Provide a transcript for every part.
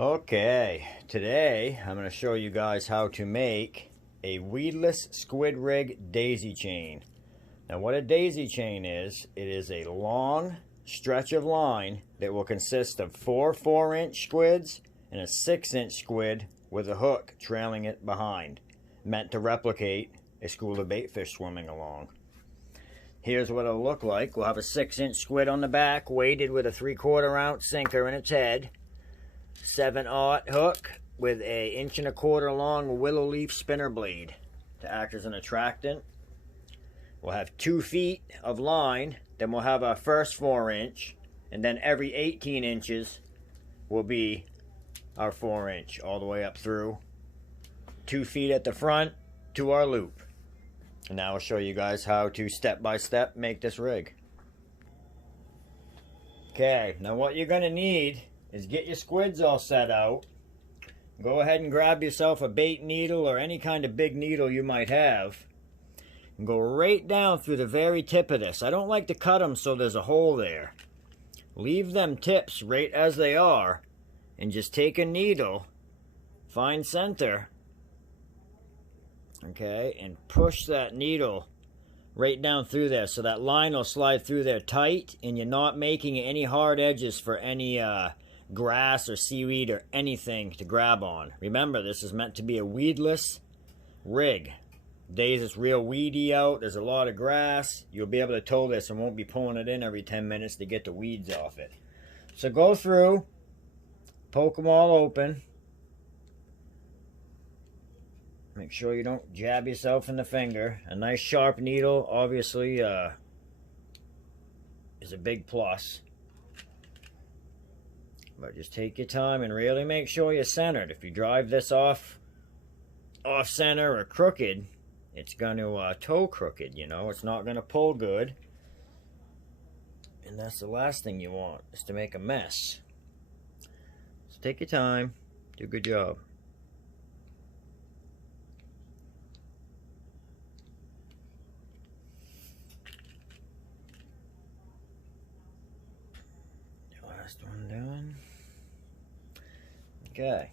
Okay, today I'm going to show you guys how to make a weedless squid rig daisy chain. Now what a daisy chain is, it is a long stretch of line that will consist of four 4-inch squids and a 6-inch squid with a hook trailing it behind, meant to replicate a school of baitfish swimming along. Here's what it'll look like. We'll have a 6-inch squid on the back, weighted with a 3/4 ounce sinker in its head. 7/0 hook with a 1.25 inch long willow leaf spinner blade to act as an attractant. We'll have 2 feet of line, then we'll have our first 4-inch, and then every 18 inches will be our 4-inch all the way up through. 2 feet at the front to our loop. And now I'll show you guys how to step by step make this rig. Okay, now what you're going to need is get your squids all set out. Go ahead and grab yourself a bait needle or any kind of big needle you might have. And go right down through the very tip of this. I don't like to cut them so there's a hole there. Leave them tips right as they are. And just take a needle, find center, okay, and push that needle right down through there so that line will slide through there tight and you're not making any hard edges for any grass or seaweed or anything to grab on. Remember, this is meant to be a weedless rig. Days it's real weedy out, there's a lot of grass, you'll be able to tow this and won't be pulling it in every 10 minutes to get the weeds off it. So go through, poke them all open. Make sure you don't jab yourself in the finger. A nice sharp needle obviously is a big plus. But just take your time and really make sure you're centered. If you drive this off center or crooked, it's going to tow crooked, you know. It's not going to pull good. And that's the last thing you want, is to make a mess. So take your time. Do a good job. Last one done. Okay.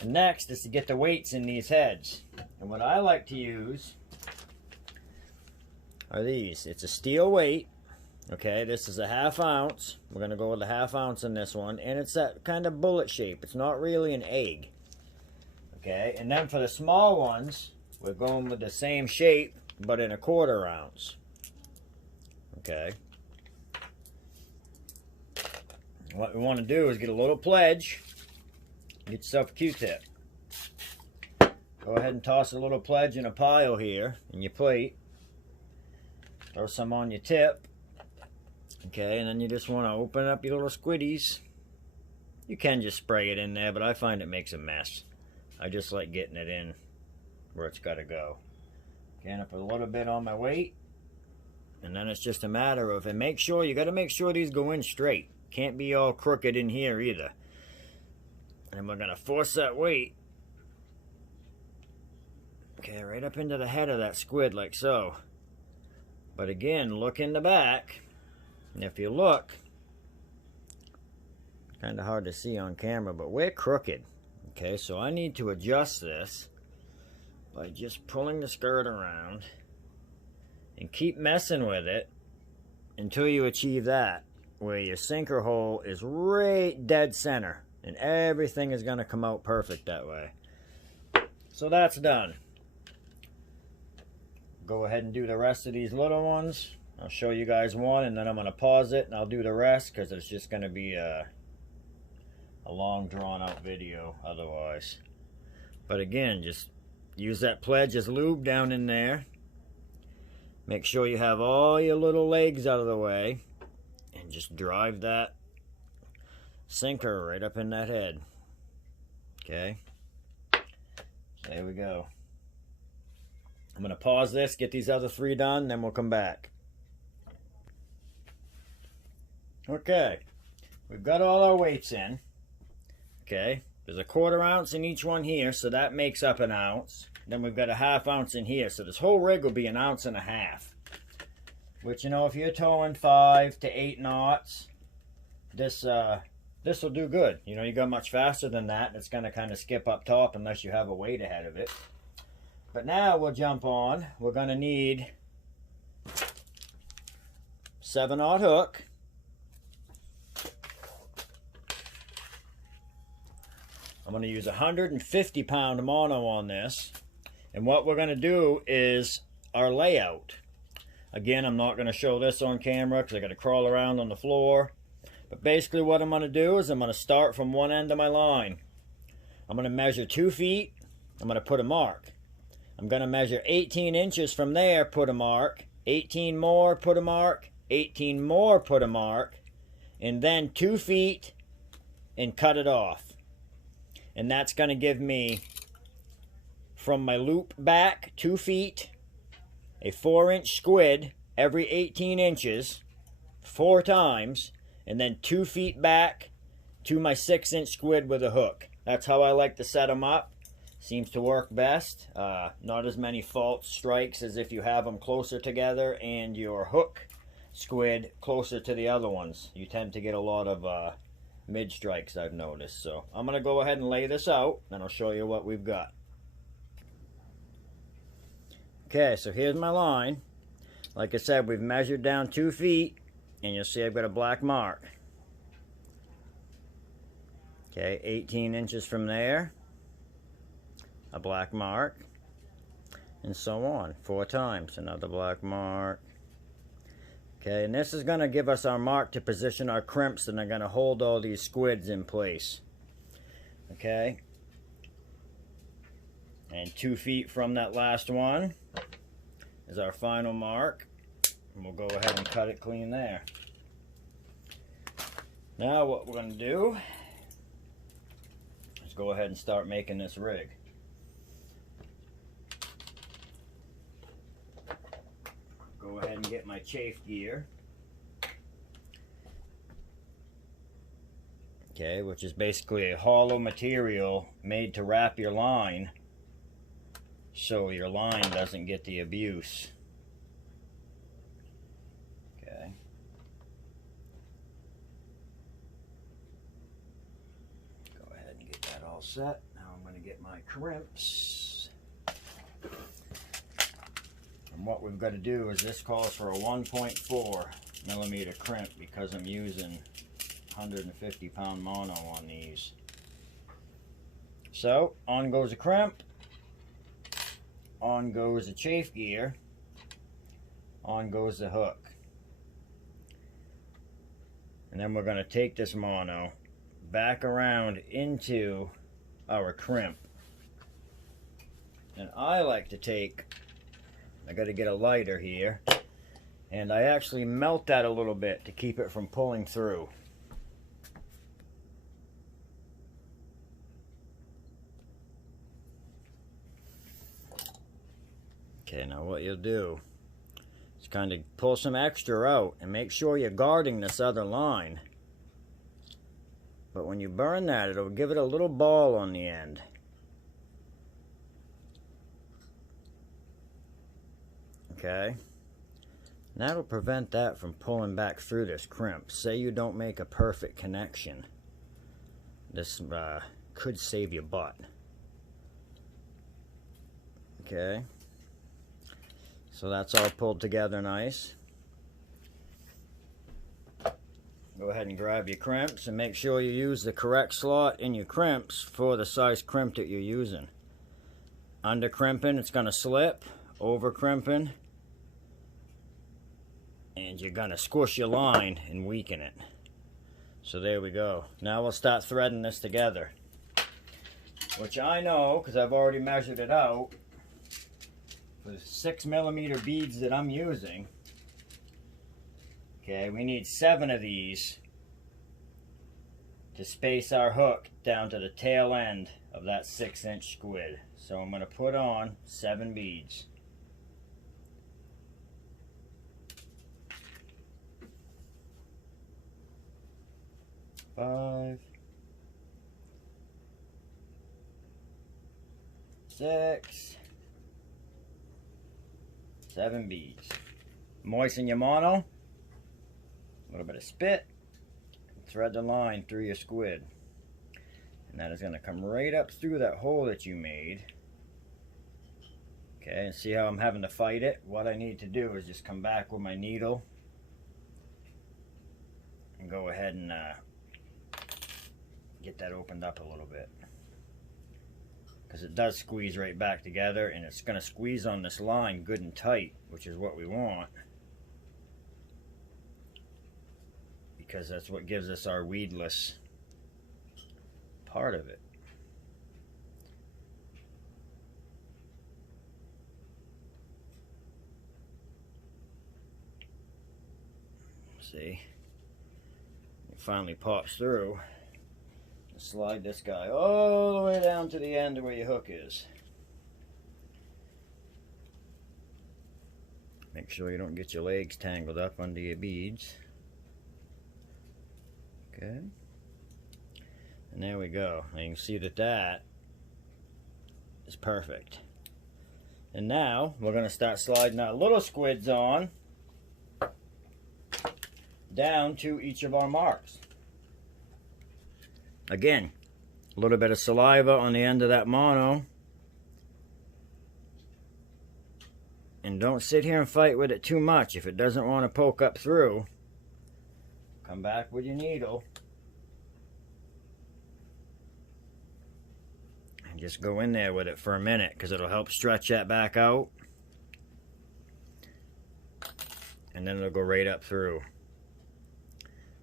And next is to get the weights in these heads. And what I like to use are these. It's a steel weight. Okay, this is a 1/2 ounce. We're going to go with a 1/2 ounce in this one. And it's that kind of bullet shape. It's not really an egg. Okay, and then for the small ones, we're going with the same shape, but in a 1/4 ounce. Okay. What we want to do is get a little pledge. Get yourself a Q-tip. Go ahead and toss a little pledge in a pile here in your plate. Throw some on your tip. Okay, and then you just want to open up your little squiddies. You can just spray it in there, but I find it makes a mess. I just like getting it in where it's got to go. Okay, and I put a little bit on my weight. And then it's just a matter of, and make sure, you got to make sure these go in straight. Can't be all crooked in here either. And we're going to force that weight, okay, right up into the head of that squid like so. But again, look in the back. And if you look, kind of hard to see on camera, but we're crooked. Okay, so I need to adjust this by just pulling the skirt around and keep messing with it until you achieve that, where your sinker hole is right dead center and everything is going to come out perfect that way. So that's done. Go ahead and do the rest of these little ones. I'll show you guys one and then I'm going to pause it and I'll do the rest because it's just going to be a long drawn out video otherwise. But again, just use that pledge as lube down in there. Make sure you have all your little legs out of the way. And just drive that sinker right up in that head. Okay. So there we go. I'm going to pause this, get these other 3 done, then we'll come back. Okay. We've got all our weights in. Okay. There's a 1/4 ounce in each one here, so that makes up 1 ounce. Then we've got a 1/2 ounce in here, so this whole rig will be 1.5 ounces. Which, you know, if you're towing 5 to 8 knots, this this will do good. You know, you go much faster than that, and it's going to kind of skip up top unless you have a weight ahead of it. But now we'll jump on. We're going to need 7/0 hook. I'm going to use a 150-pound mono on this. And what we're going to do is our layout. Again, I'm not going to show this on camera because I got to crawl around on the floor. But basically what I'm going to do is I'm going to start from one end of my line. I'm going to measure 2 feet. I'm going to put a mark. I'm going to measure 18 inches from there, put a mark. 18 more, put a mark. 18 more, put a mark. And then 2 feet and cut it off. And that's going to give me, from my loop back, 2 feet, a 4-inch squid every 18 inches, 4 times, and then 2 feet back to my 6-inch squid with a hook. That's how I like to set them up. Seems to work best. Not as many false strikes as if you have them closer together and your hook squid closer to the other ones. You tend to get a lot of mid strikes, I've noticed. So I'm going to go ahead and lay this out, and I'll show you what we've got. Okay, so here's my line. Like I said, we've measured down 2 feet, and you'll see I've got a black mark. Okay, 18 inches from there, a black mark, and so on. 4 times, another black mark. Okay, and this is going to give us our mark to position our crimps, and they're going to hold all these squids in place. Okay, and 2 feet from that last one is our final mark, and we'll go ahead and cut it clean there. Now what we're going to do is go ahead and start making this rig. Go ahead and get my chafe gear. Okay, which is basically a hollow material made to wrap your line so your line doesn't get the abuse. Okay. Go ahead and get that all set. Now I'm going to get my crimps. And what we've got to do is, this calls for a 1.4 millimeter crimp because I'm using 150-pound mono on these. So on goes a crimp, on goes the chafe gear, on goes the hook. And then we're going to take this mono back around into our crimp. And I like to take, I got to get a lighter here, and I actually melt that a little bit to keep it from pulling through. Okay, now what you'll do is kind of pull some extra out and make sure you're guarding this other line. But when you burn that, it'll give it a little ball on the end. Okay, and that'll prevent that from pulling back through this crimp. Say you don't make a perfect connection, this could save your butt. Okay, so that's all pulled together nice. Go ahead and grab your crimps and make sure you use the correct slot in your crimps for the size crimp that you're using. Under crimping, it's going to slip. Over crimping, and you're going to squish your line and weaken it. So there we go. Now we'll start threading this together, which I know because I've already measured it out. For the 6 millimeter beads that I'm using, okay, we need 7 of these to space our hook down to the tail end of that 6-inch squid. So I'm going to put on 7 beads. Five, 6, 7 beads. Moisten your mono, a little bit of spit, thread the line through your squid. And that is going to come right up through that hole that you made. Okay, and see how I'm having to fight it? What I need to do is just come back with my needle and go ahead and get that opened up a little bit. Because it does squeeze right back together, and it's going to squeeze on this line good and tight, which is what we want. Because that's what gives us our weedless part of it. See? It finally pops through. Slide this guy all the way down to the end of where your hook is. Make sure you don't get your legs tangled up under your beads. Okay. And there we go. And you can see that that is perfect. And now we're going to start sliding our little squids on down to each of our marks. Again, a little bit of saliva on the end of that mono. And don't sit here and fight with it too much. If it doesn't want to poke up through, come back with your needle. And just go in there with it for a minute, because it'll help stretch that back out. And then it'll go right up through.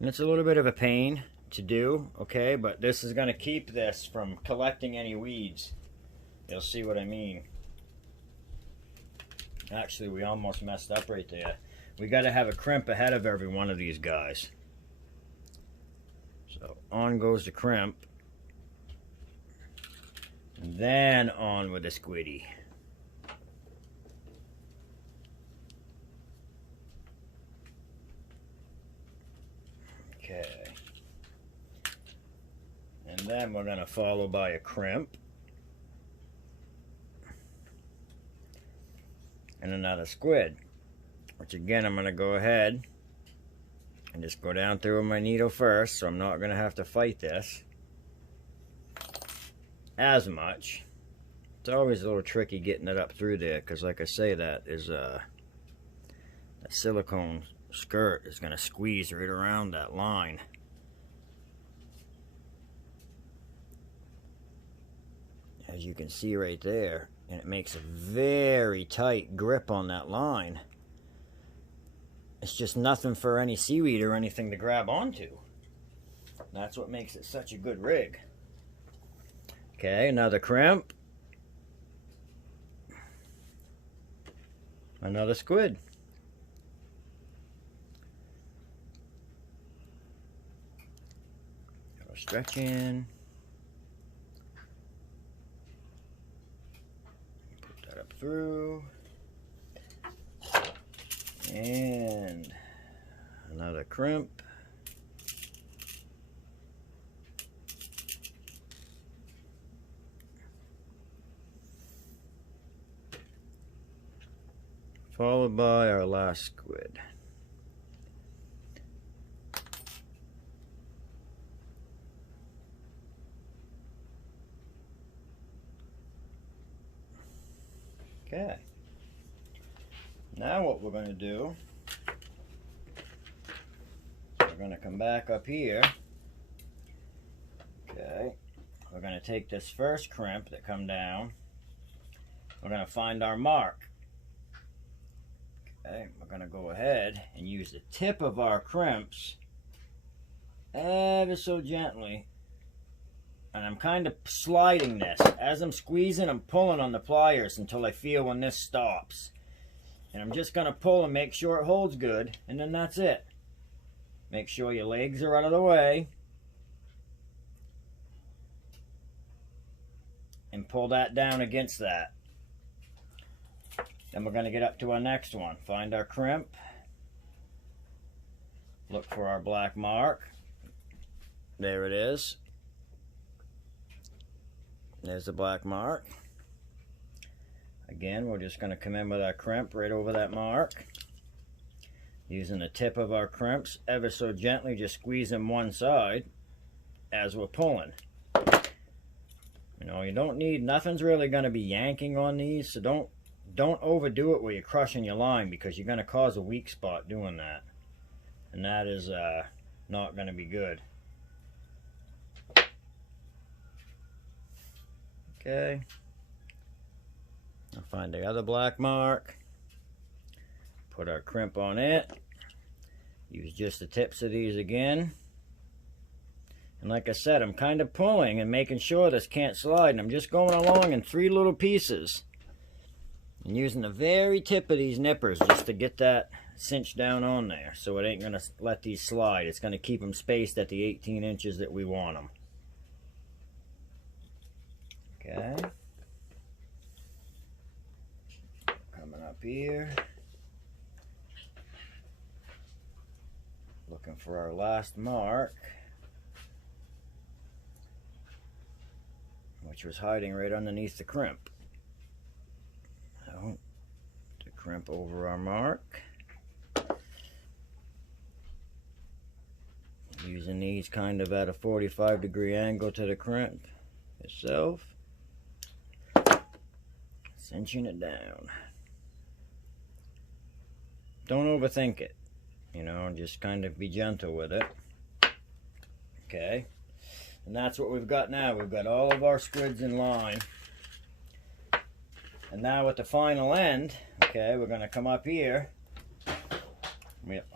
And it's a little bit of a pain to do, okay, but this is going to keep this from collecting any weeds. You'll see what I mean. Actually, we almost messed up right there. We got to have a crimp ahead of every one of these guys. So on goes the crimp, and then on with the squiddy. Okay. And then we're going to follow by a crimp. And another squid. Which again, I'm going to go ahead and just go down through with my needle first, so I'm not going to have to fight this as much. It's always a little tricky getting it up through there, because like I say, that is that silicone skirt is going to squeeze right around that line. As you can see right there, and it makes a very tight grip on that line. It's just nothing for any seaweed or anything to grab onto. That's what makes it such a good rig. Okay, another crimp. Another squid. Go stretch in. Through, and another crimp, followed by our last squid. Okay, now what we're going to do, we're going to come back up here. Okay, we're going to take this first crimp that come down, we're going to find our mark. Okay, we're going to go ahead and use the tip of our crimps ever so gently. And I'm kind of sliding this. As I'm squeezing, I'm pulling on the pliers until I feel when this stops. And I'm just going to pull and make sure it holds good. And then that's it. Make sure your legs are out of the way. And pull that down against that. Then we're going to get up to our next one. Find our crimp. Look for our black mark. There it is. There's the black mark. Again, we're just going to come in with our crimp right over that mark. Using the tip of our crimps, ever so gently, just squeezing one side as we're pulling. You know, you don't need, nothing's really going to be yanking on these, so don't overdo it where you're crushing your line, because you're going to cause a weak spot doing that. And that is not going to be good. Okay. I'll find the other black mark. Put our crimp on it. Use just the tips of these again. And like I said, I'm kind of pulling and making sure this can't slide. And I'm just going along in 3 little pieces. And using the very tip of these nippers just to get that cinched down on there. So it ain't going to let these slide. It's going to keep them spaced at the 18 inches that we want them. Okay. Coming up here. Looking for our last mark, which was hiding right underneath the crimp. So, to crimp over our mark. Using these kind of at a 45-degree angle to the crimp itself. Cinching it down. Don't overthink it. You know, just kind of be gentle with it. Okay. And that's what we've got now. We've got all of our squids in line. And now at the final end, okay, we're going to come up here.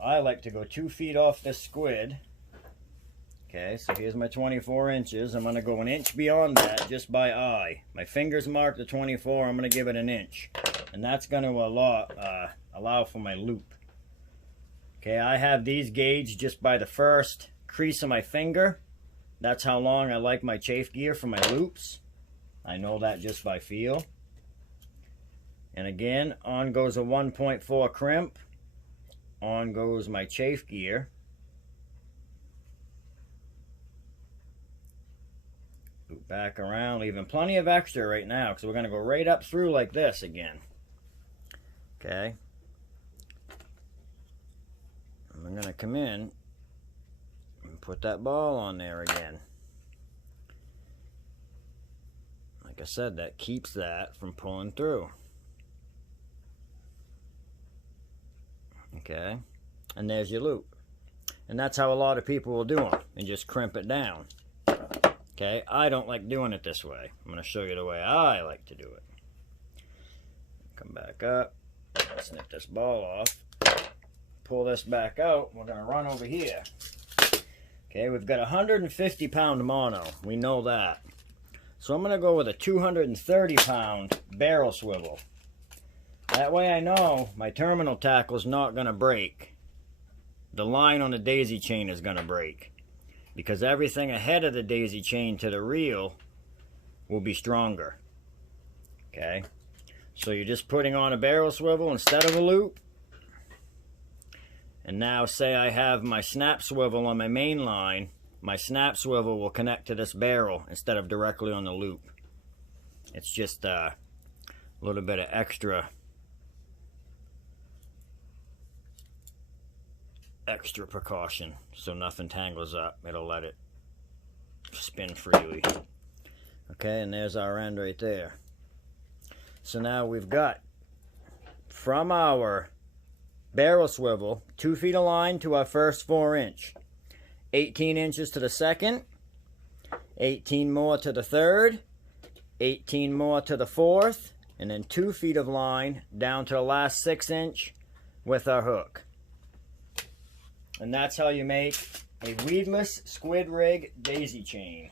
I like to go 2 feet off this squid. Okay, so here's my 24 inches. I'm going to go an inch beyond that just by eye. My fingers mark the 24. I'm going to give it an inch. And that's going to allow for my loop. Okay, I have these gauged just by the first crease of my finger. That's how long I like my chafe gear for my loops. I know that just by feel. And again, on goes a 1.4 crimp. On goes my chafe gear. Loop back around, leaving plenty of extra right now, because we're going to go right up through like this again. Okay. I'm going to come in and put that ball on there again. Like I said, that keeps that from pulling through. Okay, and there's your loop. And that's how a lot of people will do them, and just crimp it down. Okay, I don't like doing it this way. I'm going to show you the way I like to do it. Come back up, snip this ball off. Pull this back out. We're going to run over here. Okay, we've got a 150-pound mono. We know that. So I'm going to go with a 230-pound barrel swivel. That way I know my terminal tackle is not going to break. The line on the daisy chain is going to break, because everything ahead of the daisy chain to the reel will be stronger. Okay, so you're just putting on a barrel swivel instead of a loop. And now say I have my snap swivel on my main line, my snap swivel will connect to this barrel instead of directly on the loop. It's just a little bit of extra precaution so nothing tangles up. It'll let it spin freely. Okay, and there's our end right there. So now we've got from our barrel swivel 2 feet of line to our first 4-inch, 18 inches to the second, 18 more to the third, 18 more to the fourth, and then 2 feet of line down to the last 6-inch with our hook. And that's how you make a weedless squid rig daisy chain.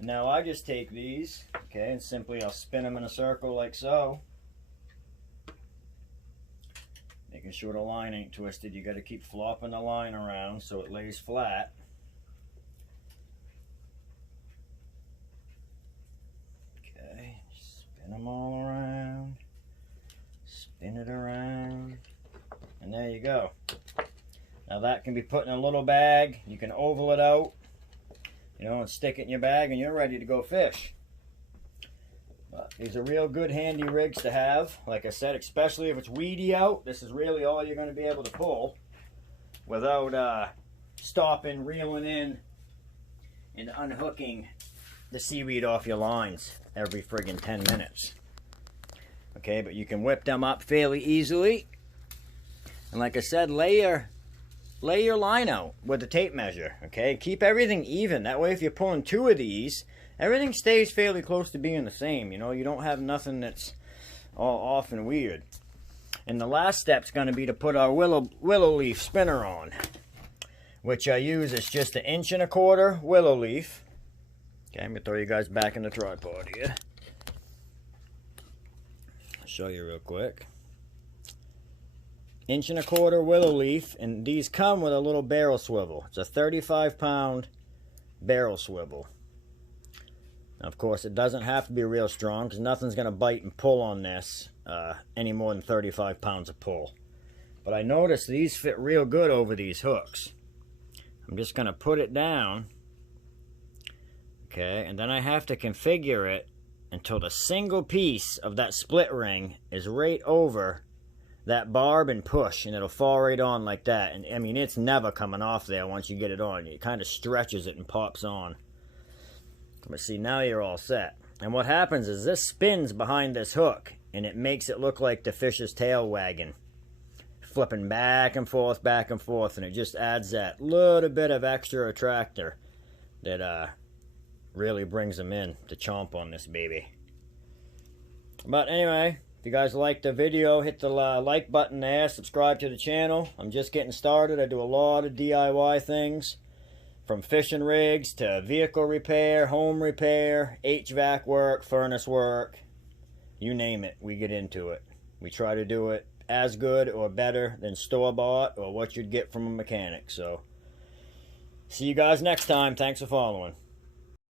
Now I just take these, okay, and simply I'll spin them in a circle like so. Making sure the line ain't twisted. You got to keep flopping the line around so it lays flat. Okay, spin them all around. Spin it around. And there you go. Now that can be put in a little bag. You can oval it out, you know, and stick it in your bag and you're ready to go fish. But These are real good handy rigs to have. Like I said, especially if it's weedy out, this is really all you're going to be able to pull without stopping, reeling in, and unhooking the seaweed off your lines every friggin' 10 minutes. Okay, but you can whip them up fairly easily. And like I said, lay your line out with the tape measure. Okay, keep everything even. That way, if you're pulling two of these, everything stays fairly close to being the same. You know, you don't have nothing that's all off and weird. And the last step's going to be to put our willow leaf spinner on, which I use is just 1 1/4 willow leaf. Okay, I'm going to throw you guys back in the tripod here. I'll show you real quick. 1 1/4 willow leaf, and these come with a little barrel swivel. It's a 35-pound barrel swivel. Now, of course, it doesn't have to be real strong because nothing's going to bite and pull on this any more than 35 pounds of pull. But I noticed these fit real good over these hooks. I'm just going to put it down. Okay, and then I have to configure it until the single piece of that split ring is right over that barb and push, and it'll fall right on like that. And I mean, it's never coming off there once you get it on. It kind of stretches it and pops on. But see, now you're all set. And what happens is this spins behind this hook, and it makes it look like the fish's tail wagging, flipping back and forth, and it just adds that little bit of extra attractor that really brings them in to chomp on this baby. But anyway, if you guys liked the video, hit the like button there, subscribe to the channel. I'm just getting started. I do a lot of DIY things, from fishing rigs to vehicle repair, home repair, HVAC work, furnace work, you name it, we get into it. We try to do it as good or better than store-bought or what you'd get from a mechanic. So, see you guys next time. Thanks for following.